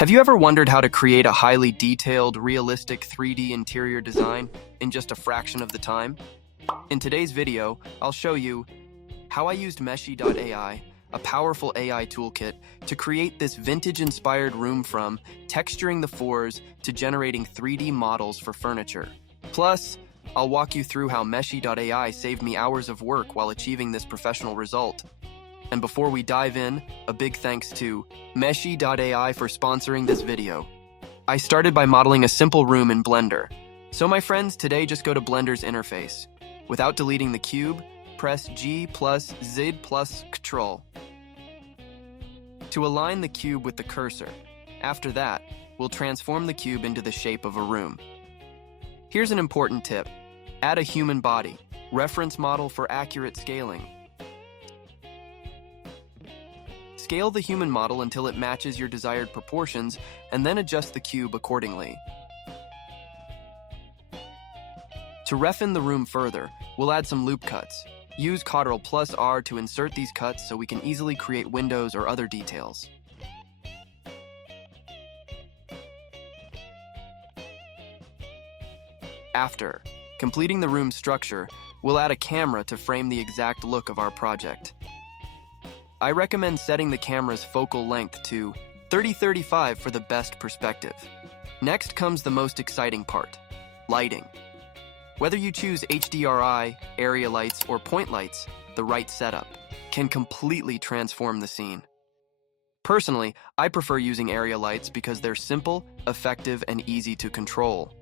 Have you ever wondered how to create a highly detailed, realistic 3D interior design in just a fraction of the time? In today's video, I'll show you how I used Meshy.ai, a powerful AI toolkit, to create this vintage-inspired room from texturing the floors to generating 3D models for furniture. Plus, I'll walk you through how Meshy.ai saved me hours of work while achieving this professional result. And before we dive in, a big thanks to Meshy.ai for sponsoring this video. I started by modeling a simple room in Blender. So my friends, today just go to Blender's interface. Without deleting the cube, press G plus Z plus Ctrl to align the cube with the cursor. After that, we'll transform the cube into the shape of a room. Here's an important tip. Add a human body, reference model for accurate scaling. Scale the human model until it matches your desired proportions, and then adjust the cube accordingly. To roughen the room further, we'll add some loop cuts. Use Ctrl plus R to insert these cuts so we can easily create windows or other details. After completing the room's structure, we'll add a camera to frame the exact look of our project. I recommend setting the camera's focal length to 30-35 for the best perspective. Next comes the most exciting part, lighting. Whether you choose HDRI, area lights, or point lights, the right setup can completely transform the scene. Personally, I prefer using area lights because they're simple, effective, and easy to control.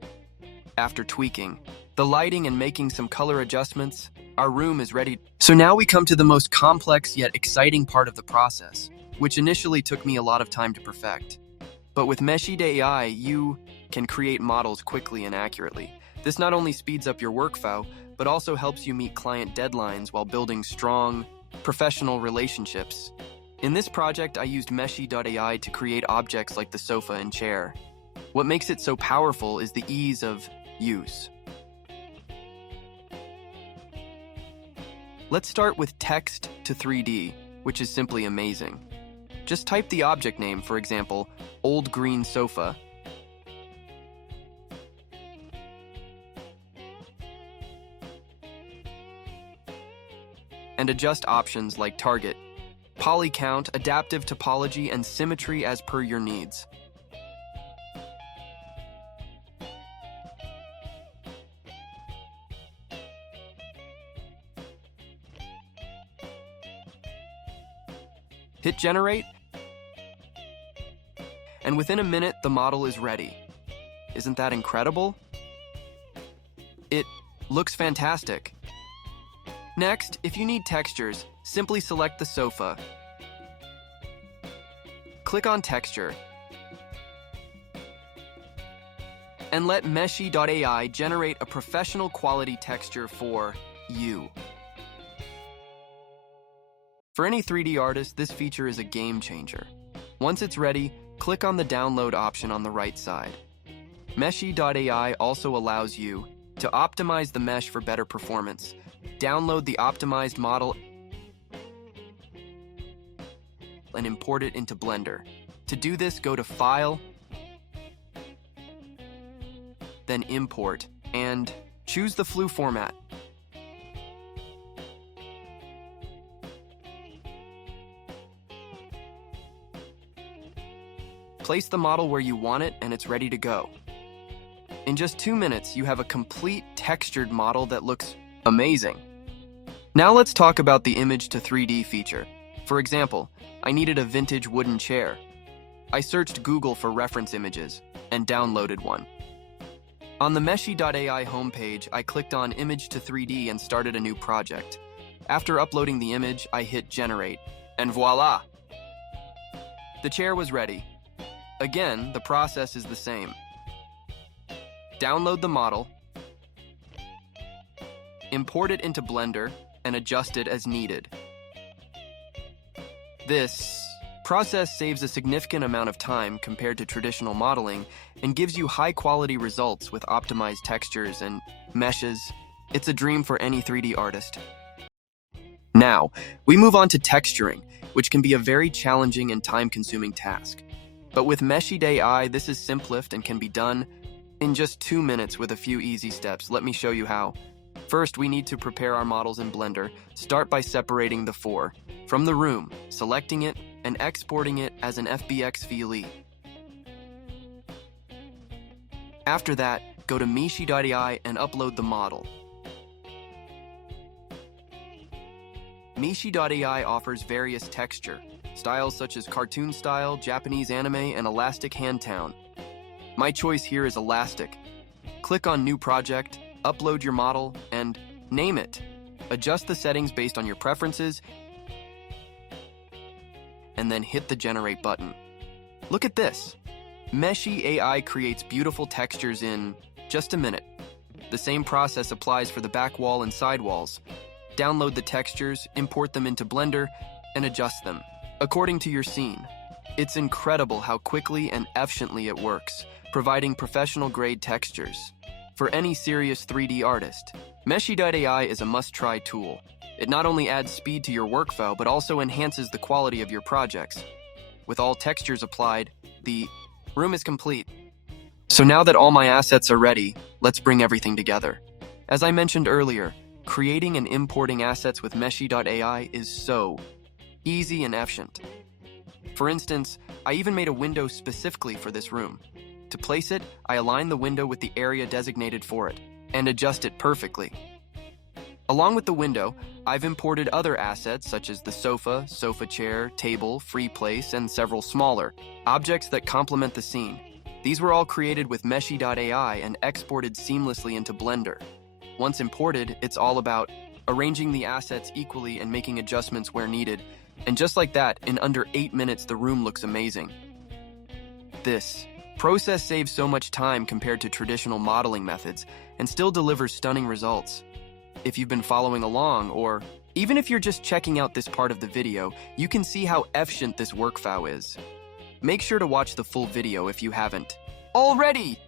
After tweaking the lighting and making some color adjustments, our room is ready. So now we come to the most complex yet exciting part of the process, which initially took me a lot of time to perfect. But with Meshy.ai, you can create models quickly and accurately. This not only speeds up your workflow, but also helps you meet client deadlines while building strong, professional relationships. In this project, I used Meshy.ai to create objects like the sofa and chair. What makes it so powerful is the ease of use. Let's start with text to 3D, which is simply amazing. Just type the object name, for example, old green sofa. And adjust options like target, poly count, adaptive topology, and symmetry as per your needs. Hit generate, and within a minute, the model is ready. Isn't that incredible? It looks fantastic. Next, if you need textures, simply select the sofa. Click on Texture, and let Meshy.ai generate a professional quality texture for you. For any 3D artist, this feature is a game changer. Once it's ready, click on the download option on the right side. Meshy.ai also allows you to optimize the mesh for better performance. Download the optimized model and import it into Blender. To do this, go to File, then Import, and choose the flue format. Place the model where you want it, and it's ready to go. In just 2 minutes, you have a complete textured model that looks amazing. Now let's talk about the image to 3D feature. For example, I needed a vintage wooden chair. I searched Google for reference images and downloaded one. On the Meshy.ai homepage, I clicked on Image to 3D and started a new project. After uploading the image, I hit Generate, and voila! The chair was ready. Again, the process is the same. Download the model, import it into Blender, and adjust it as needed. This process saves a significant amount of time compared to traditional modeling and gives you high-quality results with optimized textures and meshes. It's a dream for any 3D artist. Now, we move on to texturing, which can be a very challenging and time-consuming task. But with Meshy AI, this is simplified and can be done in just 2 minutes with a few easy steps. Let me show you how. First, we need to prepare our models in Blender. Start by separating the 4 from the room, selecting it, and exporting it as an FBX file. After that, go to Meshy.ai and upload the model. Meshy.ai offers various texture styles such as cartoon style, Japanese anime, and elastic hand tone. My choice here is elastic. Click on New Project, upload your model, and name it. Adjust the settings based on your preferences, and then hit the Generate button. Look at this. Meshy AI creates beautiful textures in just a minute. The same process applies for the back wall and side walls. Download the textures, import them into Blender, and adjust them according to your scene. It's incredible how quickly and efficiently it works, providing professional-grade textures. For any serious 3D artist, Meshy.ai is a must-try tool. It not only adds speed to your workflow, but also enhances the quality of your projects. With all textures applied, the room is complete. So now that all my assets are ready, let's bring everything together. As I mentioned earlier, creating and importing assets with Meshy.ai is so easy and efficient. For instance, I even made a window specifically for this room. To place it, I align the window with the area designated for it and adjust it perfectly. Along with the window, I've imported other assets such as the sofa, sofa chair, table, free place, and several smaller objects that complement the scene. These were all created with Meshy.ai and exported seamlessly into Blender. Once imported, it's all about arranging the assets equally and making adjustments where needed. And just like that, in under 8 minutes, the room looks amazing. This process saves so much time compared to traditional modeling methods and still delivers stunning results. If you've been following along, or even if you're just checking out this part of the video, you can see how efficient this workflow is. Make sure to watch the full video if you haven't already.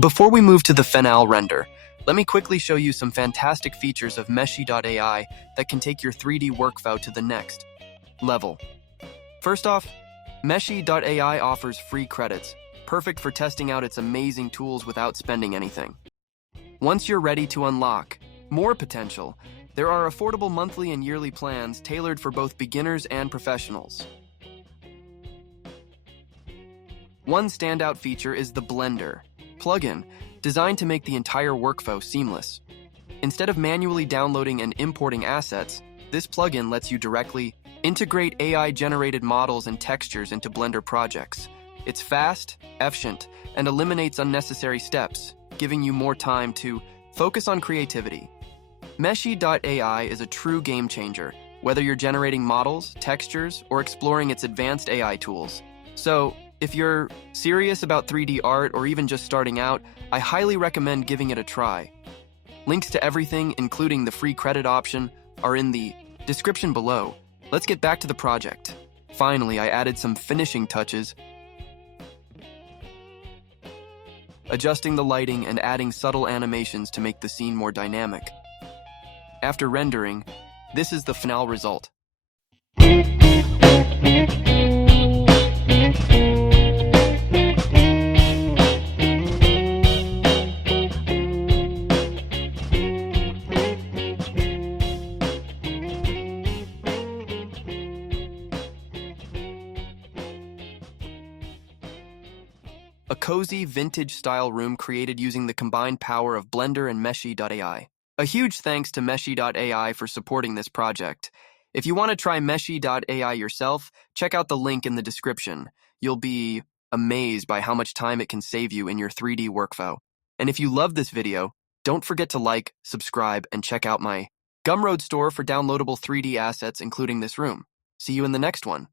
Before we move to the final render, let me quickly show you some fantastic features of Meshy.ai that can take your 3D workflow to the next level. First off, Meshy.ai offers free credits, perfect for testing out its amazing tools without spending anything. Once you're ready to unlock more potential, there are affordable monthly and yearly plans tailored for both beginners and professionals. One standout feature is the Blender plugin, designed to make the entire workflow seamless. Instead of manually downloading and importing assets, this plugin lets you directly integrate AI-generated models and textures into Blender projects. It's fast, efficient, and eliminates unnecessary steps, giving you more time to focus on creativity. Meshy.ai is a true game changer, whether you're generating models, textures, or exploring its advanced AI tools. So, if you're serious about 3D art or even just starting out, I highly recommend giving it a try. Links to everything, including the free credit option, are in the description below. Let's get back to the project. Finally, I added some finishing touches, adjusting the lighting and adding subtle animations to make the scene more dynamic. After rendering, this is the final result. A cozy, vintage-style room created using the combined power of Blender and Meshy.ai. A huge thanks to Meshy.ai for supporting this project. If you want to try Meshy.ai yourself, check out the link in the description. You'll be amazed by how much time it can save you in your 3D workflow. And if you love this video, don't forget to like, subscribe, and check out my Gumroad store for downloadable 3D assets, including this room. See you in the next one.